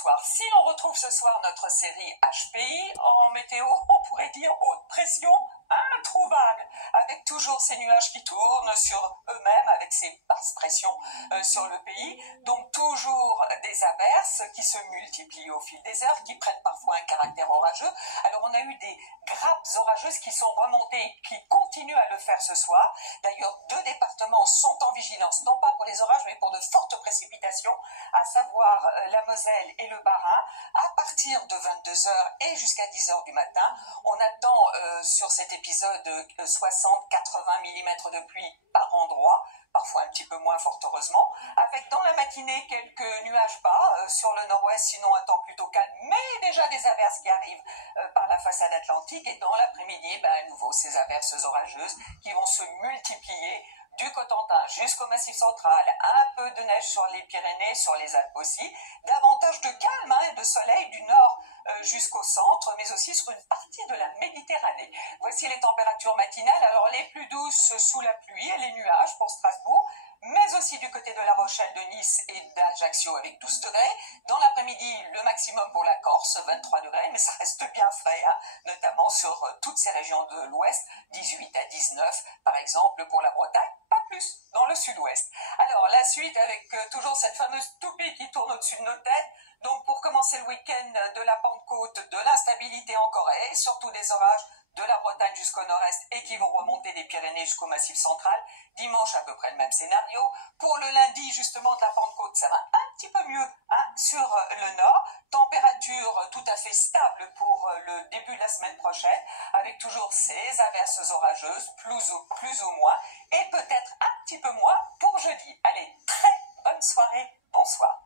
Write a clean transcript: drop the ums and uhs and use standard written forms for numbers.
bonsoir. Si on retrouve ce soir notre série HPI, en météo, on pourrait dire haute pression introuvable, avec toujours ces nuages qui tournent sur eux-mêmes, avec ces basses pressions sur le pays, donc toujours des averses qui se multiplient au fil des heures, qui prennent parfois un caractère orageux. Alors on a eu des grappes orageuses qui sont remontées, qui continuent à le faire ce soir. D'ailleurs, 2 départements sont en vigilance, non pas pour les orages, mais pour de fortes précipitations, à savoir la Moselle et le Bas-Rhin. À partir de 22h et jusqu'à 10h du matin, on attend sur cet épisode 60-80 mm de pluie par endroit, parfois un petit peu moins fort heureusement, avec dans la matinée quelques nuages bas sur le nord-ouest, sinon un temps plutôt calme, mais déjà des averses qui arrivent par la façade atlantique, et dans l'après-midi, à nouveau ces averses orageuses qui vont se multiplier du Cotentin jusqu'au Massif central, un peu de neige sur les Pyrénées, sur les Alpes aussi, davantage de calme et de soleil du nord jusqu'au centre, mais aussi sur une partie de la Méditerranée. Voici les températures matinales, alors les plus douces sous la pluie et les nuages pour Strasbourg, mais aussi du côté de La Rochelle, de Nice et d'Ajaccio avec 12 degrés. Dans l'après-midi, le maximum pour la Corse, 23 degrés, mais ça reste bien frais, notamment sur toutes ces régions de l'Ouest, 18 à 19 par exemple pour la Bretagne, pas plus dans le sud-ouest. Alors la suite avec toujours cette fameuse toupie qui tourne au-dessus de nos têtes. Donc pour commencer le week-end, de la Pentecôte, de l'instabilité en Corée, surtout des orages de la Bretagne jusqu'au nord-est et qui vont remonter des Pyrénées jusqu'au Massif central. Dimanche, à peu près le même scénario. Pour le lundi, justement, de la Pentecôte, ça va un petit peu mieux sur le nord. Température tout à fait stable pour le début de la semaine prochaine, avec toujours ces averses orageuses, plus ou moins, et peut-être un petit peu moins pour jeudi. Allez, très bonne soirée, bonsoir.